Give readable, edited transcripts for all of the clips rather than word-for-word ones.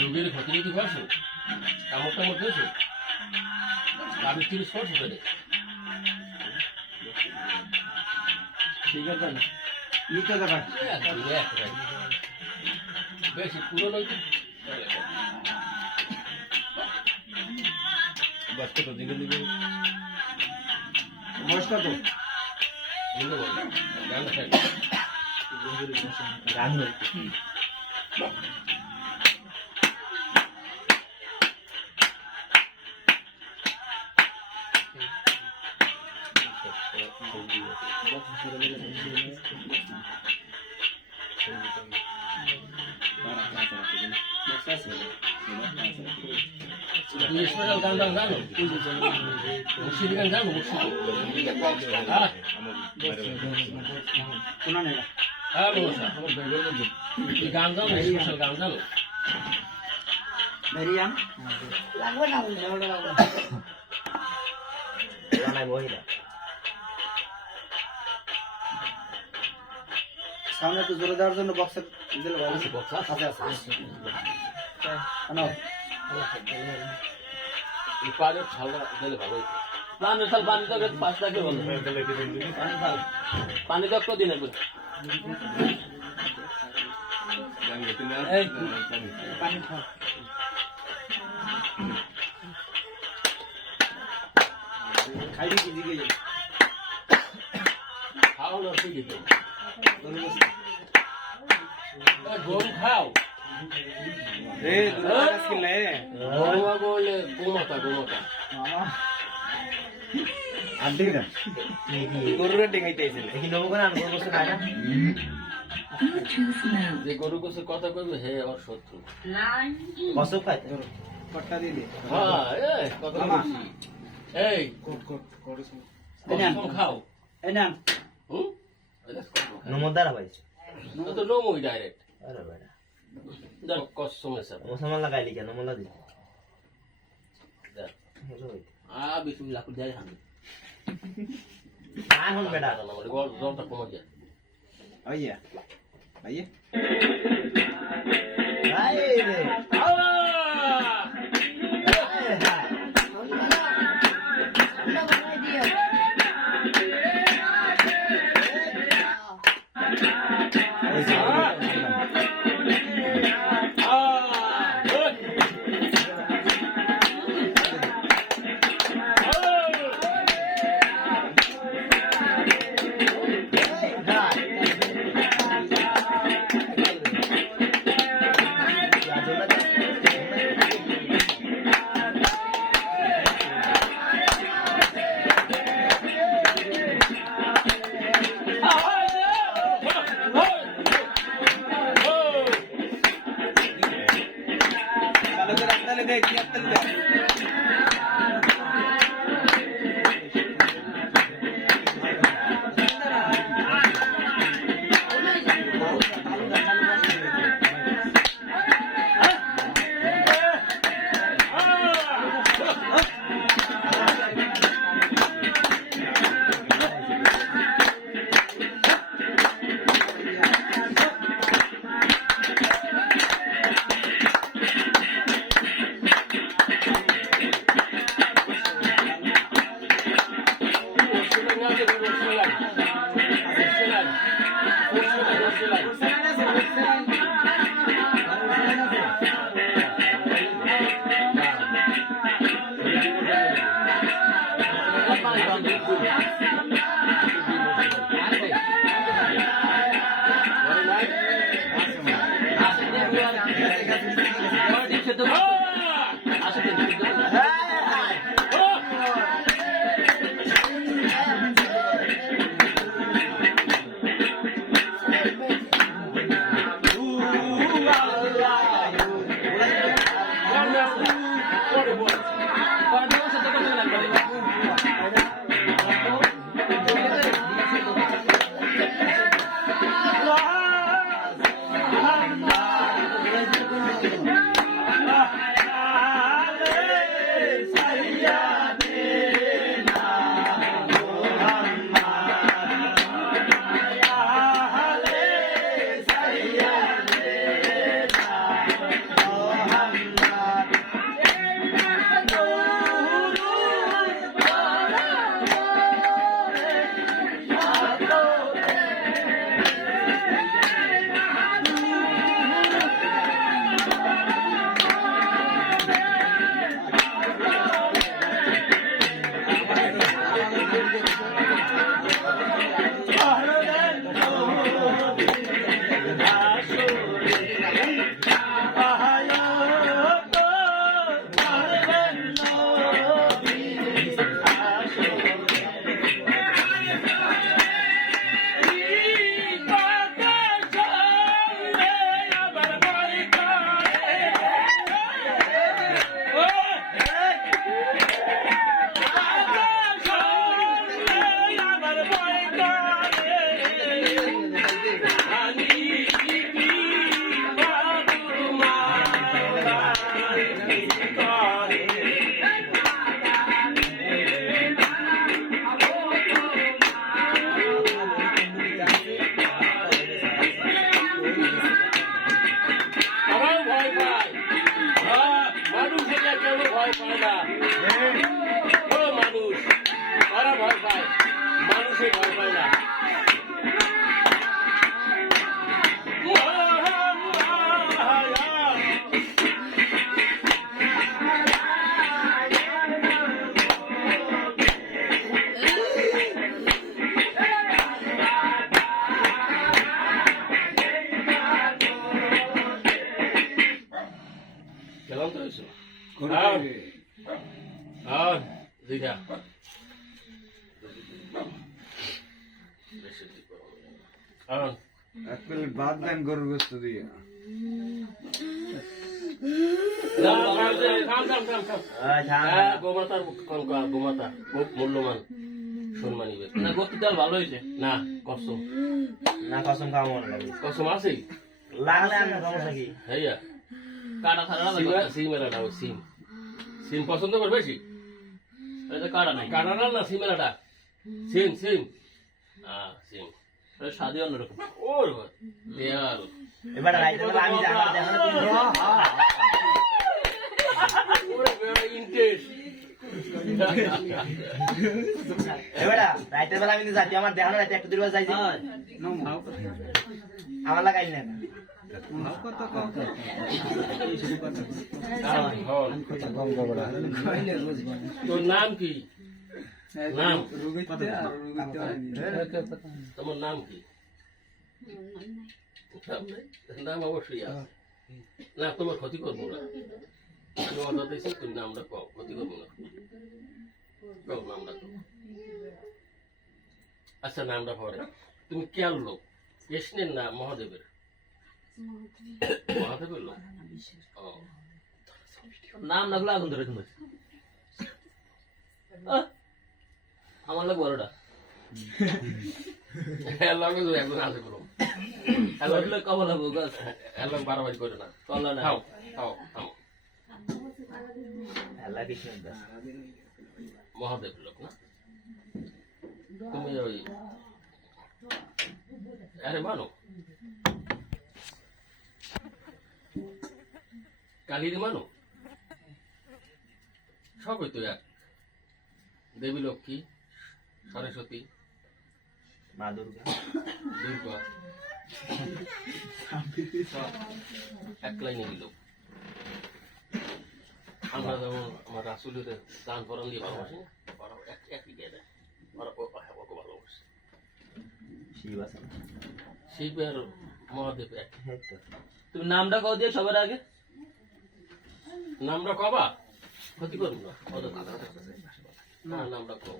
রোগীর ক্ষতি কি করছো? কামড় টামড় দিয়েছো? আমি 30 করছো তাদের ঠিক আছে না নিতে দেবা বেশি পুরো নয় তো বাচ্চা তো দিকে দিকে বয়স কত? গান স্পেশাল গান জানো মুর্শিদি গান জানো মুর্শিদি শোনা নেই হ্যাঁ বলছা গান জানো স্পেশাল গান জানো মেরিয়াম লাগবে না জানাই বহিরা সামনে একটু জোরে দেওয়ার জন্য বক্সের দিলে ভালো আছে। বক্স আছে আছে আনো এই পারে ছালা দিলে ভালো হতো পানি থাল পানি তো 5 টাকা বলো পানি থাল পানি তো কত দিন লাগবে এই পানি খাও খাই দিছি দিকে খাও না তুই দিতে গরু খাও এ দুটো কাজ কিনলে গরু বলে গোমাতা আন্টি না গরুরে টেঙ্গাইতে আইছিল এই নব কোন আনবো বসে খায় না যে গরু কাছে কথা কইবে হে আর শত্রু বসো খাইতে কটটা দিয়ে দে হ্যাঁ এই কথা বলছি এই কত খাও এই না হুম নমদারা ভাই তো নমই ডাইরেক্ট আরে বেটা দেখ কসম আছে মুসলমান লাগাইলি কেন মোলা দি দেখ হেলো বিসমিল্লাহ করে দেয় হানি এখন বেটা আমার গল জলটা কমে যায় আইয়া আইয়া আই রে ঠান্ডা বানাই দিও দুইটা এক প্লেট ভাত দেন গরুর গোস্ত দিয়ে। গোমাতার গোমাতা খুব মূল্যবান সম্মানী ব্যক্তি। না গোস্ত তেল ভালো হয়েছে না কসম না কসম খাওয়া মনে লাগে কসম আছে লাগলে আমি সমস্যা কি হ্যাঁ কাটা ছাড়া সিম এলাটা সিম সিম পছন্দ করবে বেশি কাটা নাই কাটা না সিম এলাটা সিম সিম সিম স্বাদই অন্যরকম ওর দেয়ার এবার রাইতে বেলা আমি আমার দেখানো ইন্টারেস্ট এবার রাইতে বেলা আমি যাচ্ছি আমার দেখানো রাইতে একটু দূর যাইছি আমার লাগাই না তোর নাম কি নাম তোমার নাম কি নাম অবশ্যই আছে না তোমার ক্ষতি করবো না তুমি অর্ডার দিয়েছি তুমি নামটা কও ক্ষতি করবো না কও নামটা কও আচ্ছা নামটা পরে তুমি কেয়ার লোক কৃষ্ণের না মহাদেবের মহাদেবের লোক ও নাম না গুলো আগুন ধরে তুমি আমার লোক বড়টা লগে একজন আছে করো লোক কবল হবো গাছ এলাম বাড়াবাড়ি করে না কল্লা না খাও খাও খাও আল্লাহ কৃষ্ণ দাস মহাদেব লোক না তুমি ওই আরে মানো কালীর মানো সবই তো এক দেবী লক্ষ্মী সরস্বতী মা দুর্গা দুর্গা এক লাইনে দিল আমরা যেমন আমার রাসুলের দান করান দিয়ে ভালোবাসি না ওরা একই গেলে ওরা ওকে ভালোবাসে শিব আছে শিব আর মহাদেব এক এই তো তুমি নামটা কও দিয়ে সবার আগে নামটা কবা ক্ষতি করবো না না নামটা কও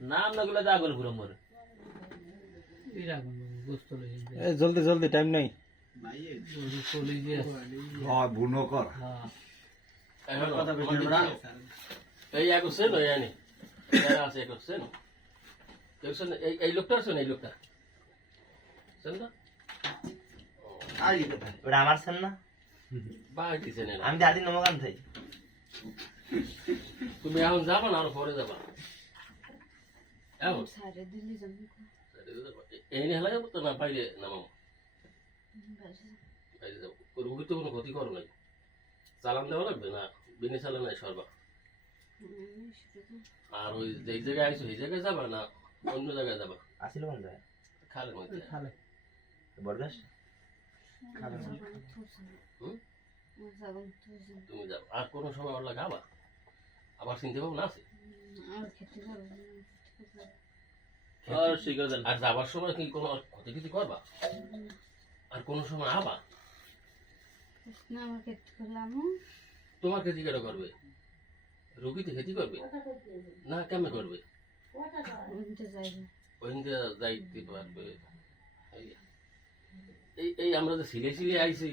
নাম না গুলো আগুন পুরো মরে জলদি জলদি টাইম নাই বুনো কর এই এক সেন ওই আনি আছে এক সেন এই লোকটা আছে না এই লোকটা সেন না ওটা আমার সেন না বাড়ি সেন আমি দাদি নমকান থাই তুমি এখন যাবা না আর পরে যাবা এখন এই হেলা যাবো তো না বাইরে নামাবো বাইরে যাবো রুগী তো কোনো ক্ষতি করো নাই চালান দেওয়া লাগবে না বিনে চালান নাই সরবা আর ওই যেই জায়গায় আইসো সেই জায়গায় যাবা না অন্য জায়গায় যাবা আসিল কোন যায় খালে মধ্যে খালে বরদাস তুমি যাও আর কোনো সময় ওর লাগাবা আবার চিনতে পাবো না আছে আর যাবার সময় কি কোনো ক্ষতি কিছু করবা আর কোন সময় আবা তোমার খেতি কেটে করবে রোগীতে খেতি করবে না কেমন করবে ওইদিকে যাইতে পারবে এই এই আমরা যে সিলে সিলে আইছি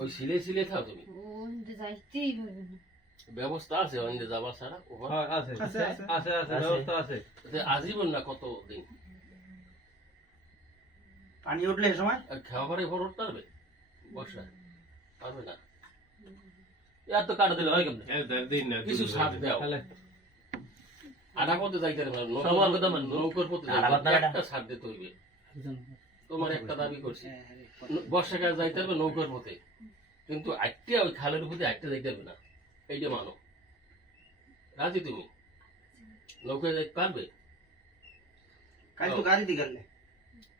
ওই সিলে সিলে থাও তুমি ব্যবস্থা আছে ওইদিকে যাবার ছাড়া আজীবন না কত দিন পানি উঠলে সময় আর খাওয়া পরে ভোর উঠতে পারবে বর্ষায় পারবে না এত কাটা দিলে হয় কেমন কিছু সাথ দাও আধা পথে যাইতে পারবে নৌকর পথে একটা সাথ দিতে হইবে তোমার একটা দাবি করছি বর্ষাকাল যাইতে পারবে নৌকর পথে কিন্তু আটটা ওই খালের উপরে আটটা যাইতে পারবে না এইটা মানো রাজি তুমি নৌকায় যাইতে পারবে কাল তো গাড়ি দিয়ে গেলে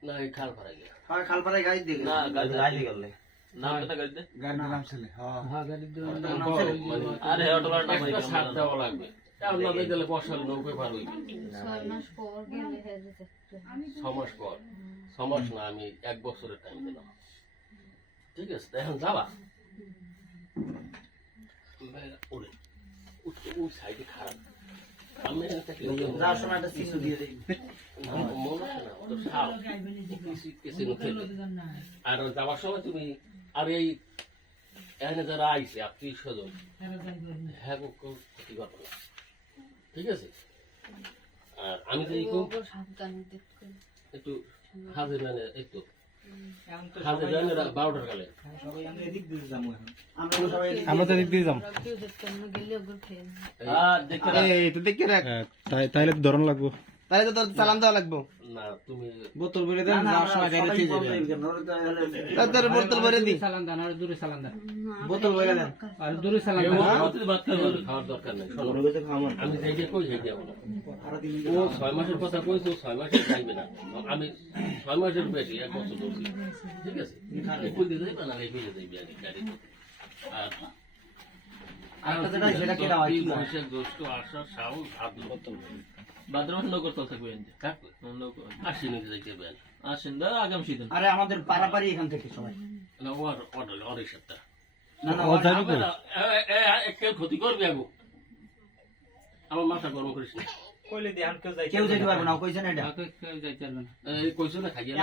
না এই খাল ফারাই গেলে হ্যাঁ খাল পারে গাড়ি দিয়ে গেলে না গাড়ি দিয়ে গেলে নামটা গাড়িতে গাড়ির নাম ছেলে আরে অটোলার নাম একটা সাথ দেওয়া লাগবে কারণ না দিলে বর্ষালে নৌকায় পার হইবে 6 মাস পর 6 মাস না আমি 1 বছরের টাইম দিলাম ঠিক আছে এখন যাবা ওরে ওই সাইডে খারাপ আমি এখানে থাকলে যাওয়ার সময় একটা চিহ্ন দিয়ে দেই মনে আছে না তো সাও কিছু খেলে আর যাওয়ার সময় তুমি আর এই এখানে যারা আইছে আত্মীয় স্বজন হ্যাঁ ক্ষতি করবো না ঠিক আছে আর আমি যে একটু হাজির মানে একটু হাজির জানে 12টার কালে সবাই আমরা এদিক দিয়ে যাবো এখন আমরা সবাই আমরা তো দিক দিয়ে যাম এই তো দেখে রাখ তাইলে তো ধরন লাগবো তাহলে তো তোর চালান দেওয়া লাগবো না তুমি বোতল ভরে দেন যাওয়ার সময় গাড়ি দিয়ে যাবে তোর বোতল ভরে দি বোতল ভরে দেন খাওয়ার দরকার নেই আমি যাই কই যাই যাবো না ও 6 মাসের কথা কইছো 6 মাসের যাইবে না আমি 6 মাসের বেশি 1 বছর ধরছি ঠিক আছে কই দিয়ে যাইবে না এই কই যাইবে আর গাড়ি আর আরেকটা যেটা সেটা কেটা হয় বৈশাখ জ্যৈষ্ঠ আষাঢ় শ্রাবণ ভাদ্র ভাদ্রমাস নগর তো থাকবে আশ্বিনে যাইতে বেন আসেন দা আগাম শীতন আরে আমাদের পারাপারি এখান থেকে সবাই না ওর অর্ডার অনেক সপ্তাহ না না ও যাবে কই? কেউ ক্ষতি করবে আগো আমার মাথা গরম করিস না কেউ যেতে পারবে না কইছেন এটা এই কইছো না খাইয়া